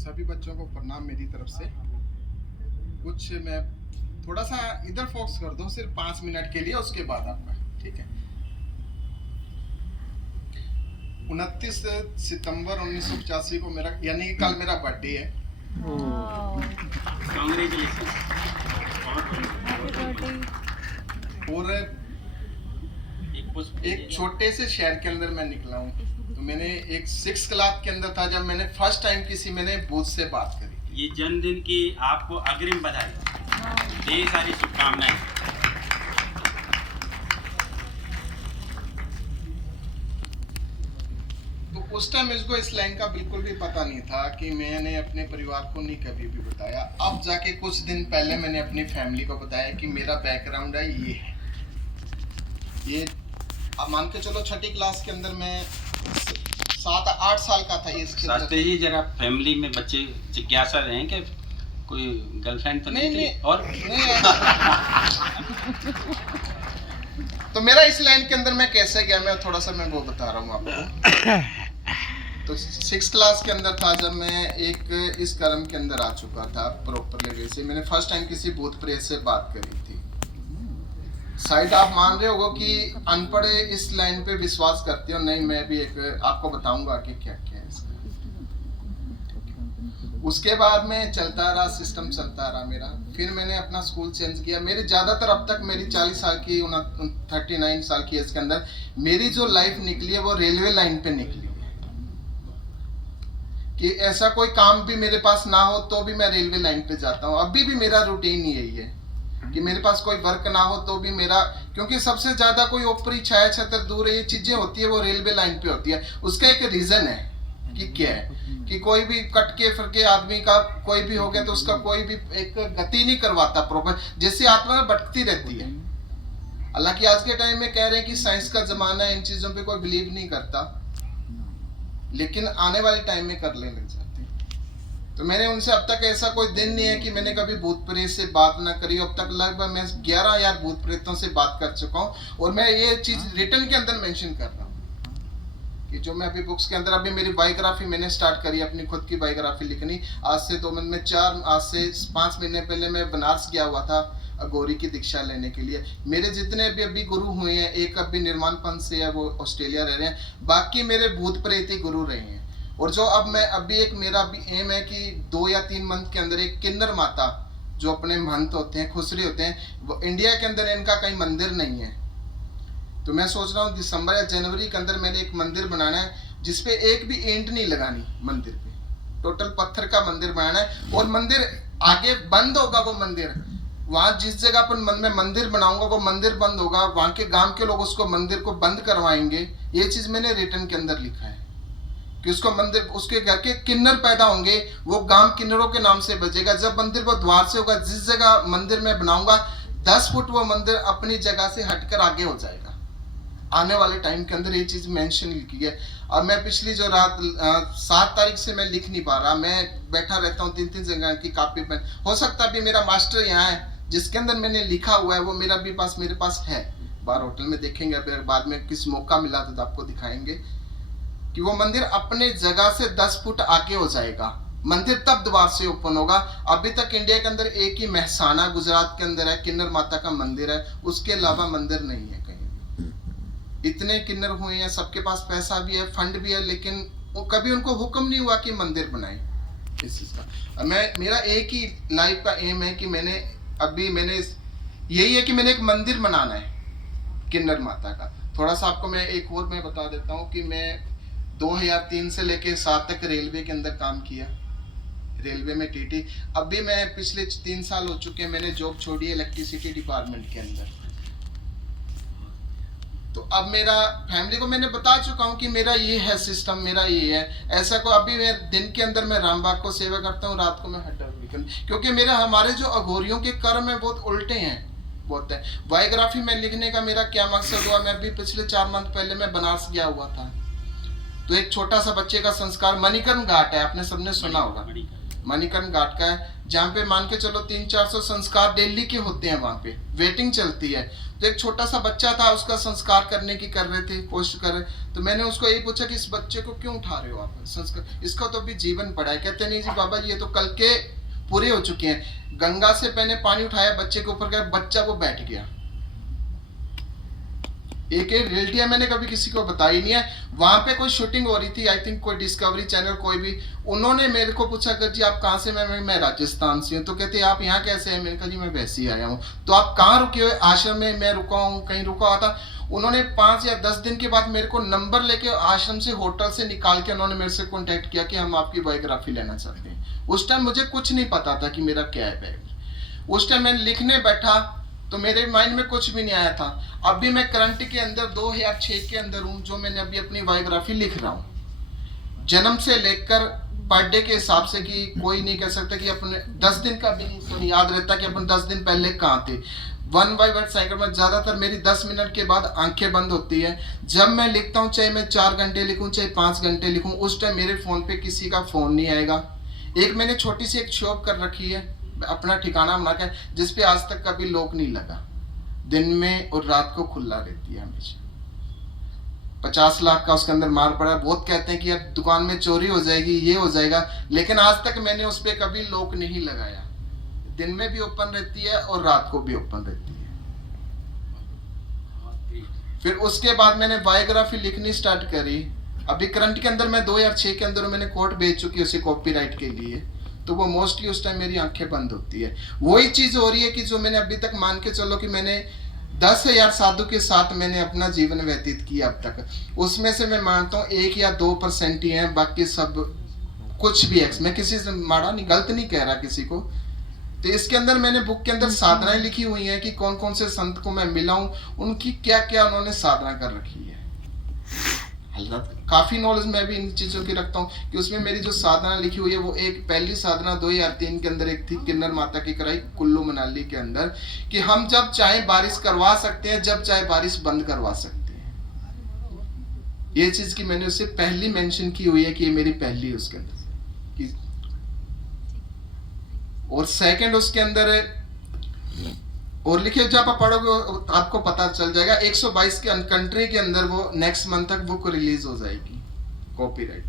सभी बच्चों को प्रणाम मेरी तरफ से। कुछ मैं थोड़ा सा इधर फोकस कर दूं सिर्फ 5 मिनट के लिए, उसके बाद आपका ठीक है। 29 सितंबर 1985 को मेरा यानी कि कल मेरा बर्थडे है। और एक छोटे से शहर के अंदर मैं निकला हूँ। तो मैंने एक 6th क्लास के अंदर था जब मैंने फर्स्ट टाइम किसी मैंने बूथ से बात करी। ये जन्मदिन की आपको अग्रिम बधाई, ढेर सारी शुभकामनाएं। तो उस टाइम मुझको इस लाइन का बिल्कुल भी पता नहीं था कि मैंने अपने परिवार को नहीं कभी भी बताया। अब जाके कुछ दिन पहले मैंने अपनी फैमिली को बताया कि मेरा बैकग्राउंड है ये है। ये अब मान के चलो 6ठी क्लास के अंदर मैं 7-8 साल का था। शास्त्री जी जरा फैमिली में बच्चे जिज्ञासा रहे कि कोई गर्लफ्रेंड तो नहीं थी? और नहीं तो मेरा इस लाइन के अंदर मैं कैसे गया, मैं थोड़ा सा मैं वो बता रहा हूँ आपको। तो 6th क्लास के अंदर था जब मैं एक इस कर्म के अंदर आ चुका था प्रॉपरली। वैसे मैंने फर्स्ट टाइम किसी भूत प्रेत से बात करी थी। शायद आप मान रहे होगो कि अनपढ़ इस लाइन पे विश्वास करते हो, नहीं मैं भी एक आपको बताऊंगा कि क्या क्या है इसका। उसके बाद में चलता रहा, सिस्टम चलता रहा मेरा। फिर मैंने अपना स्कूल चेंज किया। मेरी ज्यादातर अब तक मेरी 40 साल की 39 साल की एज के अंदर मेरी जो लाइफ निकली है वो रेलवे लाइन पे निकली है। कि ऐसा कोई काम भी मेरे पास ना हो तो भी मैं रेलवे लाइन पे जाता हूँ। अभी भी मेरा रूटीन यही है कि मेरे पास कोई वर्क ना हो तो भी मेरा, क्योंकि सबसे ज्यादा कोई ऊपरी छाया छतर दूर ये चीजें होती है वो रेलवे लाइन पे होती है। उसका एक रीजन है कि क्या है कि कोई भी कट के फिर के आदमी का कोई भी हो गया तो उसका कोई भी एक गति नहीं करवाता प्रॉपर, जैसे आत्मा भटकती रहती है। हालांकि आज के टाइम में कह रहे हैं कि साइंस का जमाना है, इन चीजों पे कोई बिलीव नहीं करता, लेकिन आने वाले टाइम में कर लेने लग जाते। तो मैंने उनसे अब तक ऐसा कोई दिन नहीं है कि मैंने कभी भूत प्रेत से बात ना करी। अब तक लगभग मैं 11 यार भूत प्रेतों से बात कर चुका हूँ। और मैं ये चीज रिटर्न के अंदर मेंशन कर रहा हूँ कि जो मैं अभी बुक्स के अंदर, अभी मेरी बायोग्राफी मैंने स्टार्ट करी, अपनी खुद की बायोग्राफी लिखनी। आज से 5 महीने पहले मैं बनारस गया हुआ था अघोरी की दीक्षा लेने के लिए। मेरे जितने भी अभी गुरु हुए हैं, एक अभी निर्माण पंथ से है, वो ऑस्ट्रेलिया रह रहे हैं, बाकी मेरे भूत प्रेत ही गुरु रहे हैं। और जो अब मैं अभी एक मेरा भी एम है कि 2 या 3 मंथ के अंदर एक किन्नर माता जो अपने महंत होते हैं, खुसरी होते हैं, वो इंडिया के अंदर इनका कहीं मंदिर नहीं है। तो मैं सोच रहा हूँ दिसंबर या जनवरी के अंदर मैंने एक मंदिर बनाना है जिसपे एक भी ईंट नहीं लगानी मंदिर पे, टोटल पत्थर का मंदिर बनाना है। और मंदिर आगे बंद होगा, वो मंदिर वहां जिस जगह पर मैं मंदिर बनाऊंगा वो मंदिर बंद होगा, वहां के गांव के लोग उसको मंदिर को बंद करवाएंगे। ये चीज मैंने रिटर्न के अंदर लिखा है कि उसको मंदिर, उसके घर के किन्नर पैदा होंगे, वो गांव किन्नरों के नाम से बचेगा। जब मंदिर वो द्वार से होगा, जिस जगह मंदिर में बनाऊंगा 10 फुट वो मंदिर अपनी जगह से हटकर आगे हो जाएगा। आने वाले टाइम के अंदर ये चीज मेंशन लिखी है। और मैं पिछली जो रात 7 तारीख से मैं लिख नहीं पा रहा, मैं बैठा रहता हूँ 3-3 जगह की कॉपी पेन। हो सकता है अभी मेरा मास्टर यहाँ है जिसके अंदर मैंने लिखा हुआ है, वो मेरा भी मेरे पास है। बाहर होटल में देखेंगे, अगर बाद में किसी मौका मिला तो आपको दिखाएंगे कि वो मंदिर अपने जगह से 10 फुट आगे हो जाएगा। मंदिर तब द्वार से ओपन होगा। अभी तक इंडिया के अंदर एक ही महसाना गुजरात के अंदर है, किन्नर माता का मंदिर है, उसके अलावा मंदिर नहीं है कहीं भी। इतने किन्नर हुए हैं, सबके पास पैसा भी है, फंड भी है, लेकिन वो कभी उनको हुक्म नहीं हुआ कि मंदिर बनाए इस चीज का। मेरा एक ही लाइफ का एम है कि मैंने यही है कि मैंने एक मंदिर बनाना है किन्नर माता का। थोड़ा सा आपको मैं एक और मैं बता देता हूँ कि मैं 2003 से लेके 7 तक रेलवे के अंदर काम किया, रेलवे में टीटी। अभी मैं पिछले 3 साल हो चुके हैं मैंने जॉब छोड़ी है इलेक्ट्रिसिटी डिपार्टमेंट के अंदर। तो अब मेरा फैमिली को मैंने बता चुका हूँ कि मेरा ये है सिस्टम, मेरा ये है। ऐसा को अभी मैं दिन के अंदर मैं रामबाग को सेवा करता हूँ, रात को मैं हड्डा, क्योंकि हमारे जो अघोरियों के कर्म है बहुत उल्टे हैं, बहुत है। बायोग्राफी में लिखने का मेरा क्या मकसद हुआ, मैं अभी पिछले 4 मंथ पहले मैं बनारस गया हुआ था। तो एक छोटा सा बच्चे का संस्कार मणिकर्ण घाट है, आपने सबने सुना होगा, मणिकर्ण घाट का है, जहाँ पे मान के चलो 300-400 संस्कार डेली के होते हैं। वहां पे वेटिंग चलती है। तो एक छोटा सा बच्चा था, उसका संस्कार करने की कर रहे थे, कोशिश कर रहे। तो मैंने उसको यही पूछा कि इस बच्चे को क्यों उठा रहे हो आप, संस्कार, इसका तो अभी जीवन पड़ा है। कहते नहीं जी बाबा ये तो कल के पूरे हो चुके हैं। गंगा से मैंने पानी उठाया, बच्चे के ऊपर गया, बच्चा वो बैठ गया। एक रियलिटी है, मैंने कभी किसी को बताई नहीं है। वहां पे कोई शूटिंग हो रही थी, आई थिंक कोई डिस्कवरी चैनल कोई भी, उन्होंने मेरे को पूछा कि जी आप कहाँ से? मैं राजस्थान से हूँ। तो कहते आप यहाँ कैसे हैं? मैंने कहा जी मैं वैसे ही आया हूँ। तो आप कहाँ रुके हुए? आश्रम में मैं रुका हूँ, कहीं रुका हुआ था। उन्होंने 5 या 10 दिन के बाद मेरे को नंबर लेके आश्रम से, होटल से निकाल के उन्होंने मेरे से कॉन्टेक्ट किया कि हम आपकी बायोग्राफी लेना चाहते हैं। उस टाइम मुझे कुछ नहीं पता था कि मेरा क्या है बैग। उस टाइम मैं लिखने बैठा तो मेरे माइंड में कुछ भी नहीं आया था। अभी मैं करंट के अंदर 2006 के अंदर हूँ, जो मैंने अभी अपनी बायोग्राफी लिख रहा हूँ। जन्म से लेकर पर डे के हिसाब से, कि कोई नहीं कह सकता कि अपने 10 दिन का भी नहीं याद रहता कि अपन 10 दिन पहले कहाँ थे। 1 बाय 1 साइकिल में ज्यादातर मेरी 10 मिनट के बाद आंखें बंद होती है। जब मैं लिखता हूँ, चाहे मैं 4 घंटे लिखूँ चाहे 5 घंटे लिखूँ, उस टाइम मेरे फोन पे किसी का फोन नहीं आएगा। एक मैंने छोटी सी एक शॉप कर रखी है, अपना ठिकाना बना के, जिसपे आज तक कभी लॉक नहीं लगा। दिन में और रात को खुला रहती है हमेशा। 50 लाख का उसके अंदर माल पड़ा है। बहुत कहते हैं कि यार दुकान में चोरी हो जाएगी, ये हो जाएगा, लेकिन आज तक मैंने उस पर कभी लॉक नहीं लगाया। दिन में भी ओपन रहती है और रात को भी ओपन रहती है। फिर उसके बाद मैंने बायोग्राफी लिखनी स्टार्ट करी। अभी करंट के अंदर मैं 2006 के अंदर मैंने कोर्ट भेज चुकी उसे कॉपीराइट के लिए। तो वो मोस्टली उस टाइम मेरी आंखें बंद होती है। वही चीज हो रही है कि जो मैंने अभी तक, मान के चलो कि मैंने 10,000 साधु के साथ मैंने अपना जीवन व्यतीत किया अब तक, उसमें से मैं मानता हूँ 1 या 2% ही है, बाकी सब कुछ भी है। मैं किसी से माड़ा नहीं, गलत नहीं कह रहा किसी को। तो इसके अंदर मैंने बुक के अंदर साधनाएं लिखी हुई हैं कि कौन कौन से संत को मैं मिला हूँ, उनकी क्या क्या उन्होंने साधना कर रखी है। काफी नॉलेज मैं भी इन चीजों की रखता हूँ कि उसमें मेरी जो साधना लिखी हुई है, वो एक पहली साधना 2003 के अंदर एक थी, किन्नर माता की कराई कुल्लू मनाली के अंदर, कि हम जब चाहे बारिश करवा सकते हैं, जब चाहे बारिश बंद करवा सकते हैं। ये चीज की मैंने उससे पहली मेंशन की हुई है कि ये मेरी पहली उसके अंदर कि, और सेकंड उसके अंदर और लिखिए, जब आप पढ़ोगे आपको पता चल जाएगा। 122 के कंट्री के अंदर वो नेक्स्ट मंथ तक बुक रिलीज हो जाएगी, कॉपीराइट।